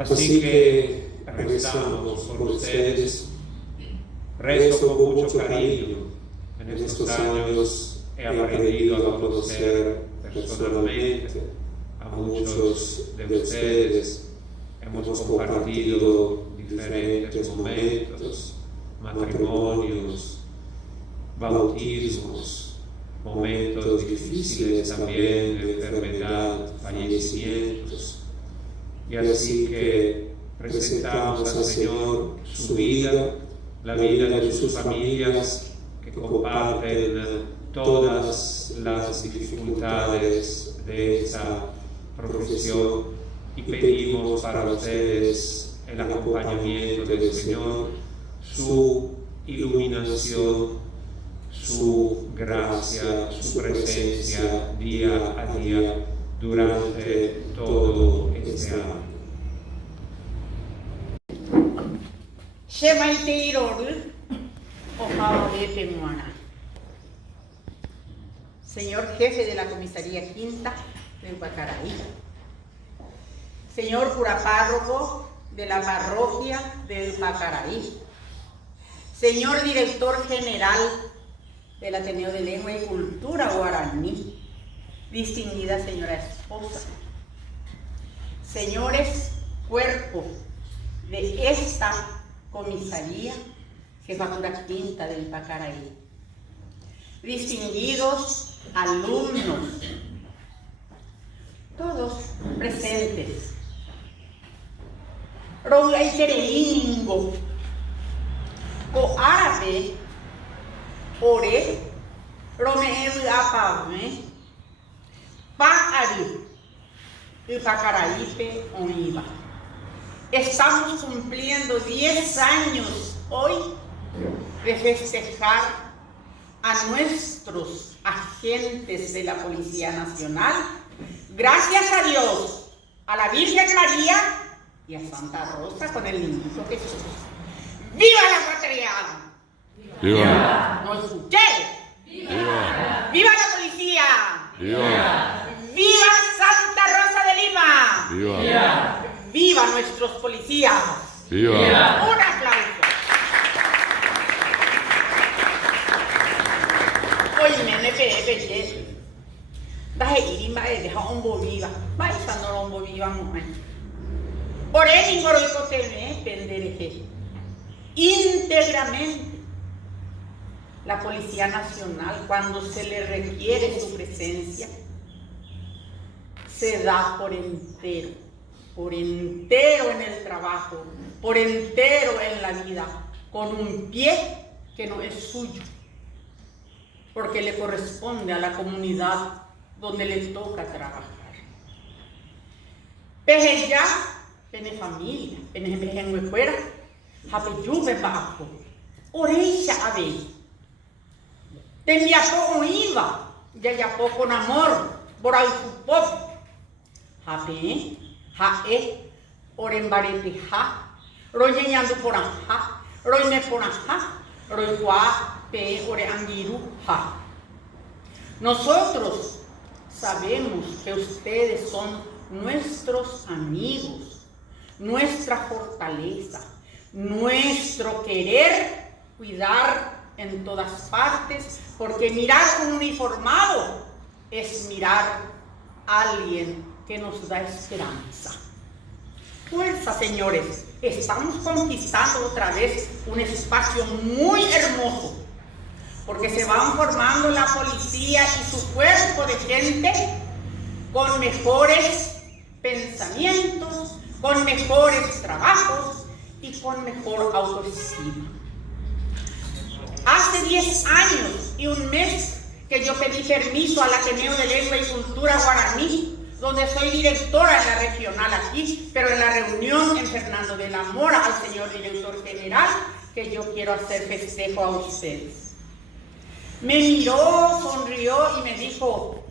Así que rezamos por ustedes. Rezo con mucho cariño. En estos años he aprendido a conocer personalmente a muchos de ustedes. Hemos compartido diferentes momentos, matrimonios, bautismos, momentos difíciles también de enfermedad, fallecimientos. Y así que presentamos al Señor su vida, la vida de sus familias que comparten todas las dificultades de esta profesión, y pedimos para ustedes el acompañamiento del Señor, su iluminación, su gracia, su presencia día a día durante todo este año. Señor jefe de la comisaría quinta de Pacaraí, señor cura párroco de la parroquia de Pacaraí, señor director general del Ateneo de Lengua y Cultura Guaraní, distinguida señora esposa, señores cuerpo de esta comisaría jefatura quinta del Pacaraí, distinguidos alumnos, todos presentes. Rongai Terelingo, Coarabe, Ore, Romeeru Apame, Paari, y Pacaraípe Oiva. Estamos cumpliendo 10 años hoy de festejar a nuestros agentes de la Policía Nacional, gracias a Dios, a la Virgen María y a Santa Rosa con el niñito Jesús. ¡Viva la patria! ¡Viva! ¿No escuché? ¡Viva! ¡Viva la policía! ¡Viva! ¡Viva Santa Rosa de Lima! ¡Viva! ¡Viva nuestros policías! ¡Viva! ¡Un aplauso! Hoy me pegué. Dahe irima deja ombo viva. Vai sanor ombo viva mujer. Ore ningoro ikotene pendereje. Íntegramente la Policía Nacional, cuando se le requiere su presencia, se da por entero en el trabajo, por entero en la vida, con un pie que no es suyo, porque le corresponde a la comunidad donde le toca trabajar. Peje ya, pene familia, pene en fuera, hape yuve bajo, oreja a ver. Te envía poco iba, ya poco con amor, por al pop. Hape, hae, orembarete ha, royeñando por ha, royme por ha, royua, pe, ore angiru ha. Nosotros sabemos que ustedes son nuestros amigos, nuestra fortaleza, nuestro querer cuidar en todas partes, porque mirar un uniformado es mirar a alguien que nos da esperanza. Fuerza, señores, estamos conquistando otra vez un espacio muy hermoso, porque se van formando la policía y su cuerpo de gente con mejores pensamientos, con mejores trabajos y con mejor autoestima. Hace 10 años y un mes que yo pedí permiso al Ateneo de Lengua y Cultura Guaraní, donde soy directora en la regional aquí, pero en la reunión en Fernando de la Mora, al señor director general, que yo quiero hacer festejo a ustedes. Me miró, sonrió y me dijo,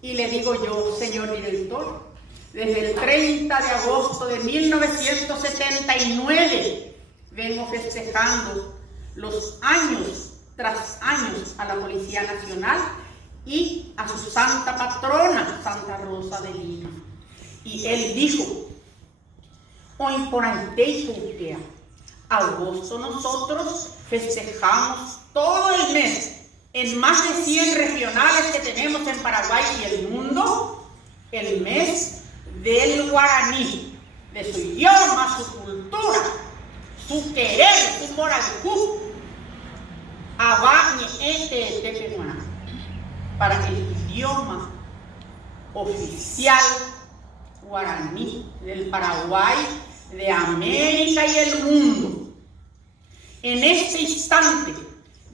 y le digo yo, señor director, desde el 30 de agosto de 1979 vengo festejando los años tras años a la Policía Nacional y a su santa patrona, Santa Rosa de Lima. Y él dijo, hoy por ahí, agosto nosotros festejamos todo el mes en más de 100 regionales que tenemos en Paraguay y el mundo, el mes del guaraní, de su idioma, su cultura, su querer, su moralidad, para el idioma oficial guaraní del Paraguay, de América y el mundo. En este instante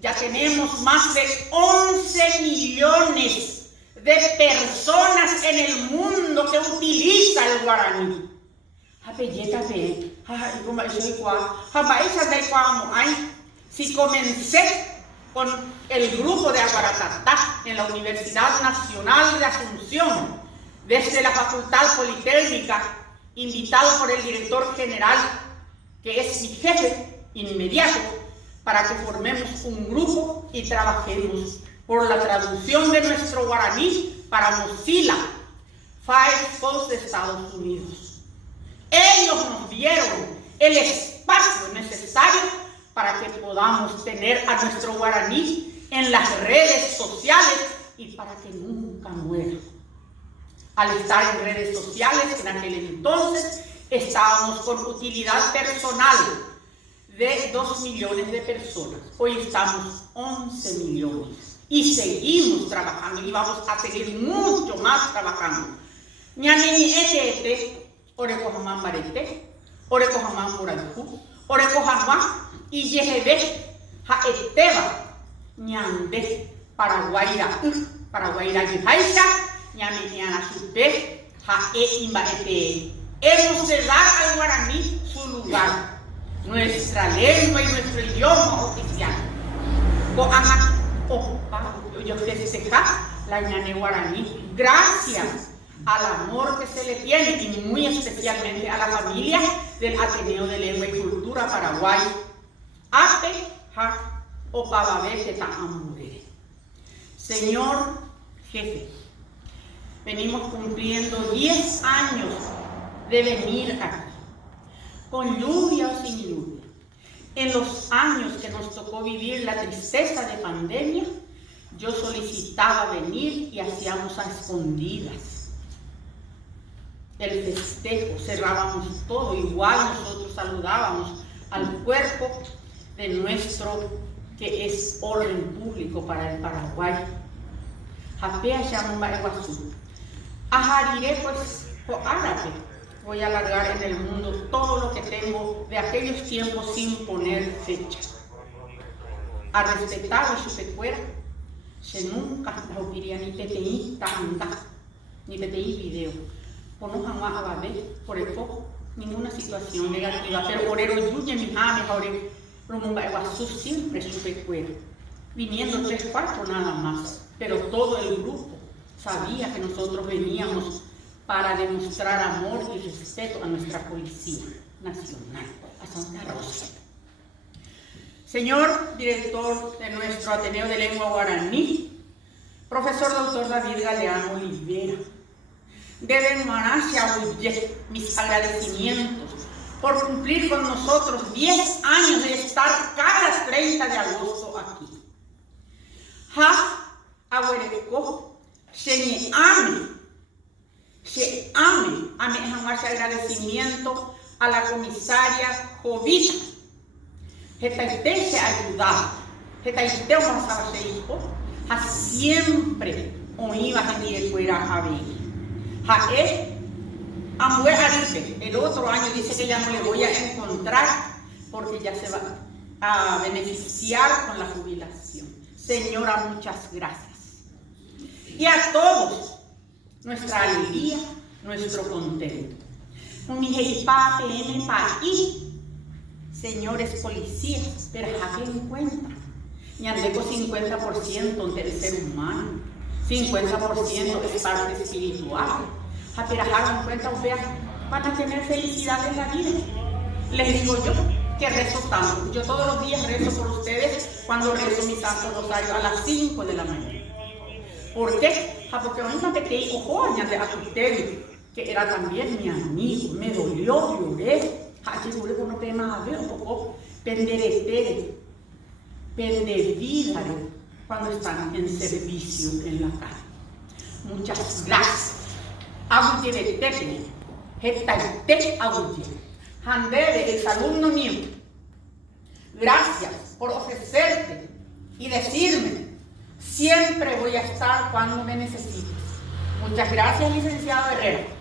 ya tenemos más de 11 millones de personas en el mundo que utilizan el guaraní. Si comencé con el grupo de Aguaratatá en la Universidad Nacional de Asunción, desde la Facultad Politécnica, invitado por el director general, que es mi jefe inmediato, para que formemos un grupo y trabajemos por la traducción de nuestro guaraní para Mozilla Firefox de Estados Unidos. Ellos nos dieron el espacio necesario para que podamos tener a nuestro guaraní en las redes sociales y para que nunca muera. Al estar en redes sociales, en aquel entonces, estábamos con utilidad personal de 2 millones de personas. Hoy estamos 11 millones y seguimos trabajando y vamos a seguir mucho más trabajando. Ñanini este, orecojaman barete, orecojaman muraljú, orecojaman y yejebe, ja esteba, ñande, paraguayra yujaisha, ñaminiana supe, ja imbaete. Hemos de dar al guaraní su lugar, nuestra lengua y nuestro idioma oficial. Yo festejar la ñane guaraní, gracias al amor que se le tiene y muy especialmente a la familia del Ateneo de Lengua y Cultura Paraguay. Señor jefe, venimos cumpliendo 10 años de venir aquí, con lluvia o sin lluvia. En los años que nos tocó vivir la tristeza de pandemia, yo solicitaba venir y hacíamos a escondidas el festejo, cerrábamos todo, igual nosotros saludábamos al cuerpo de nuestro, que es orden público para el Paraguay. Ajariré pues árabe. Voy a alargar en el mundo todo lo que tengo de aquellos tiempos sin poner fecha. A respetar y su secuela, se nunca la opiría ni PTI tanda, ni PTI video. Por no jamás a ver, por el poco, ninguna situación negativa. Pero por el yuye mi jame, por el rumumba eguazú siempre su secuela. Viniendo 3, 4 nada más. Pero todo el grupo sabía que nosotros veníamos para demostrar amor y respeto a nuestra Policía Nacional, a Santa Rosa. Señor director de nuestro Ateneo de Lengua Guaraní, profesor doctor David Galeano Olivera, deben mis agradecimientos por cumplir con nosotros 10 años de estar cada 30 de agosto aquí. Agüereco, se ame jamás agradecimiento a la comisaria Jovita. Jetaite se ayudaba, jetaite pasaba ese hijo, siempre iba a venir fuera a ver. El otro año dice que ya no le voy a encontrar porque ya se va a beneficiar con la jubilación. Señora, muchas gracias. Y a todos, nuestra alegría, nuestro contento. Señores policías, pero hagan en cuenta, ñandeco 50% del ser humano, 50% es parte espiritual. Pero hagan en cuenta, van a tener felicidad en la vida. Les digo yo que rezo tanto. Yo todos los días rezo por ustedes cuando rezo mi Santo Rosario a las 5 de la mañana. ¿Por qué? Porque hoy no te quedé ojo, a ustedes. que era también mi amigo, me dolió, lloré. Aquí duré por no temas a ver un poco, penderetere, pendevidare, cuando están en servicio en la calle. Muchas gracias. Aguirretepe, Getaite Aguirre, Handere, exalumno mío. Gracias por ofrecerte y decirme, siempre voy a estar cuando me necesites. Muchas gracias, licenciado Herrera.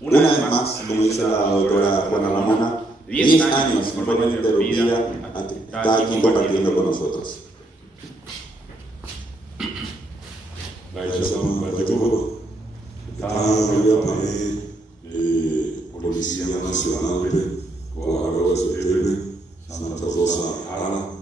Una vez más, como dice la doctora Juana Ramona, 10 años de forma ininterrumpida, está aquí compartiendo con nosotros. Policía Nacional, Santa Rosa Ara,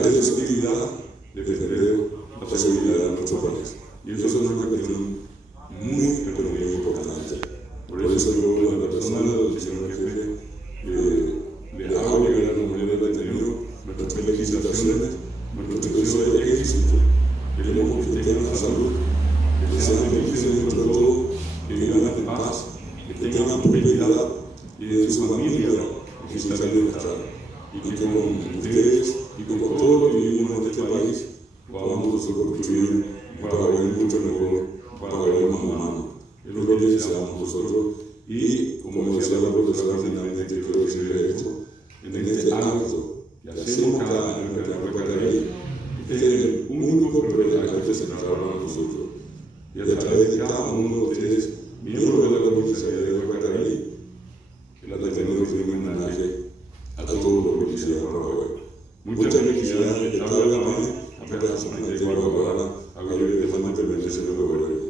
través de su actividad, defender la seguridad de nuestro país. Y eso es una cuestión muy, pero muy importante. Por eso yo, en la persona del señor jefe, le hago llegar a la manera de tener nuestras legislaciones, nuestro proceso de éxito. Queremos que tengan salud, que sean felices dentro de todo, que vivan en paz, que tengan prosperidad y de su familia, que se salen de estar. Y que con ustedes y con todos los que vivimos en este país podamos nosotros construir un Paraguay mucho mejor, un Paraguay más humano. Es lo que deseamos nosotros. Y como decía la profesora finalmente, quiero decirle esto, en este acto que hacemos cada año en la Pacaraí, este es el único programa que se trabaja para nosotros. Y a través de cada uno de ustedes, miembros de la comisaría de Pacaraí, que la tenemos en un homenaje a todos los policías de Paraguay. Muchas felicidades de toda la mañana, a pesar de que ahora hago yo de forma intervención de los gobiernos.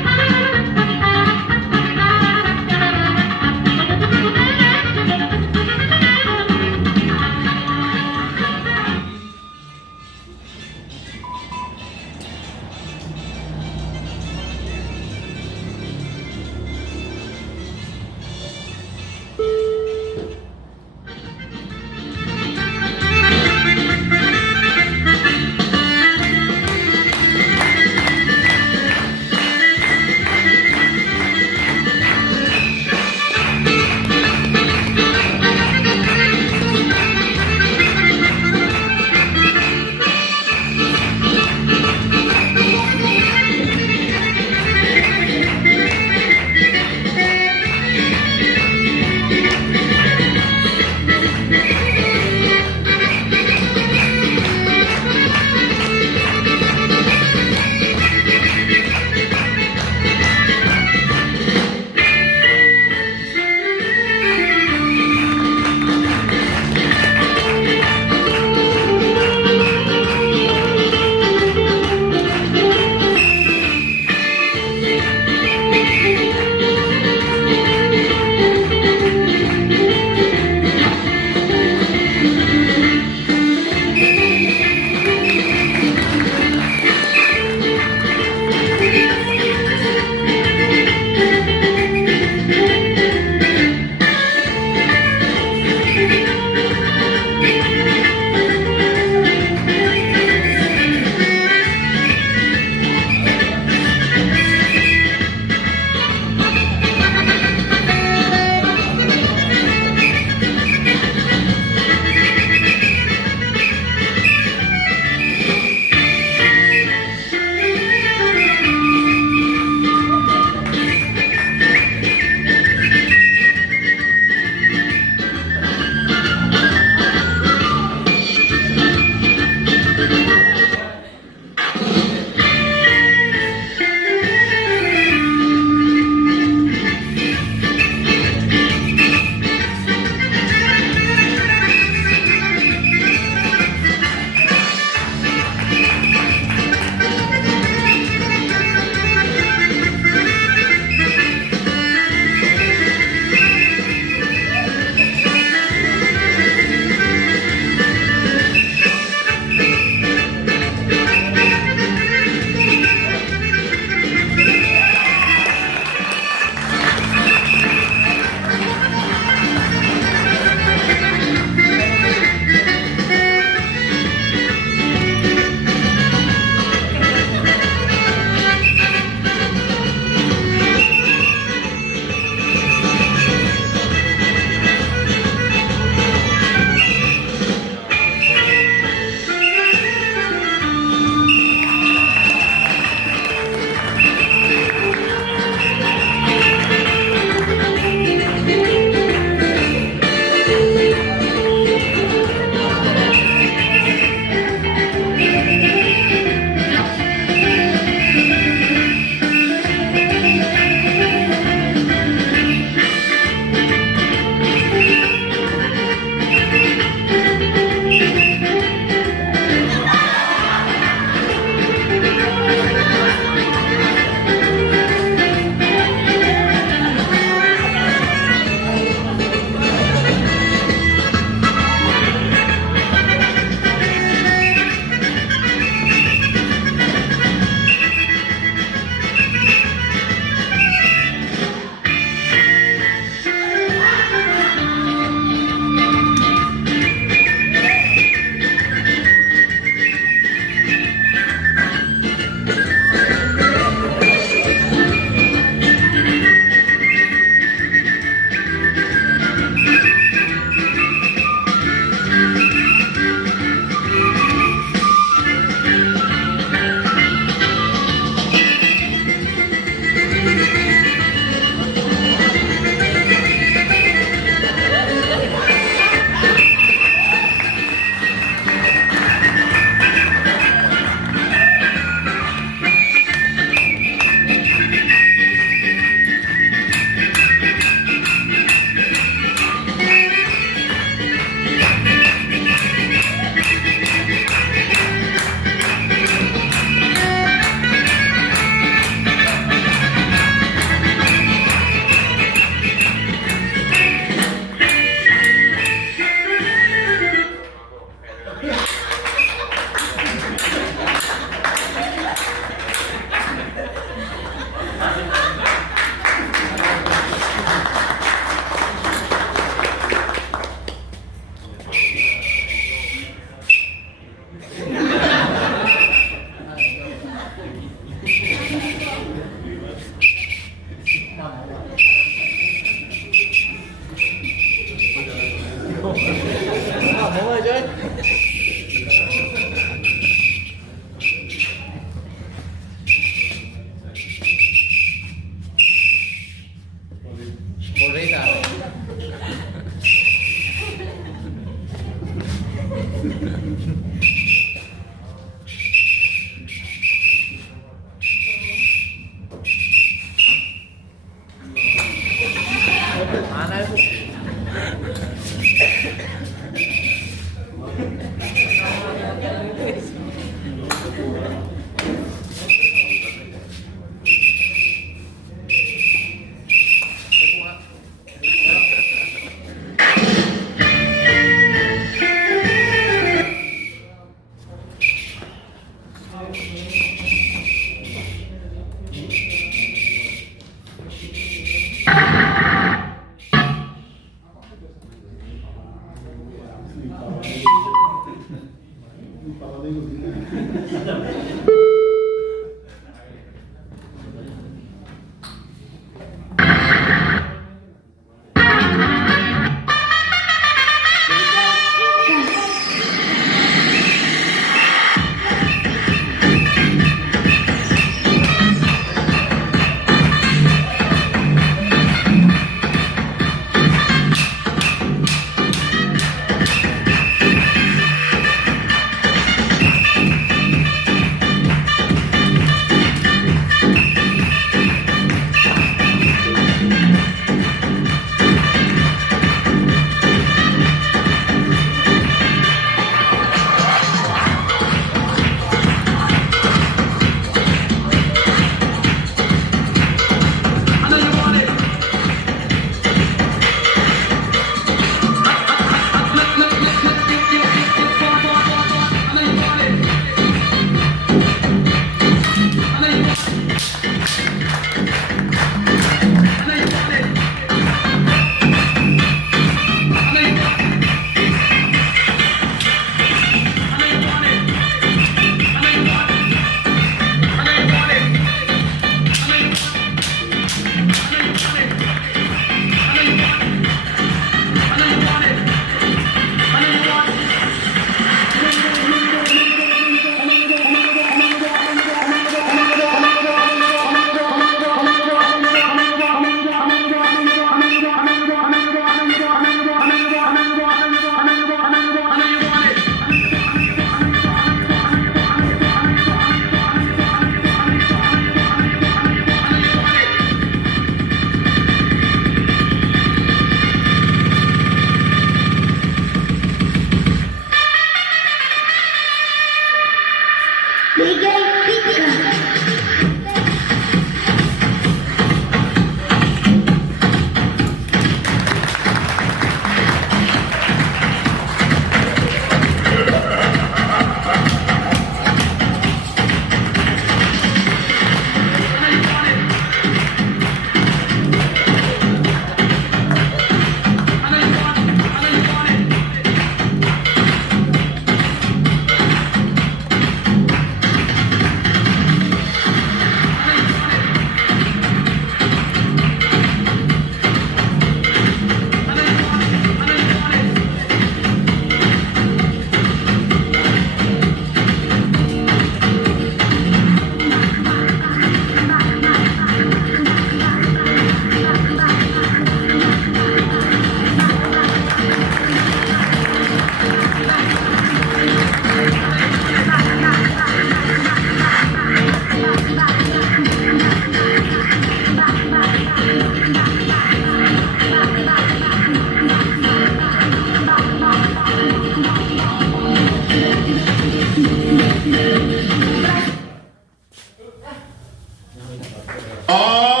¡Ah!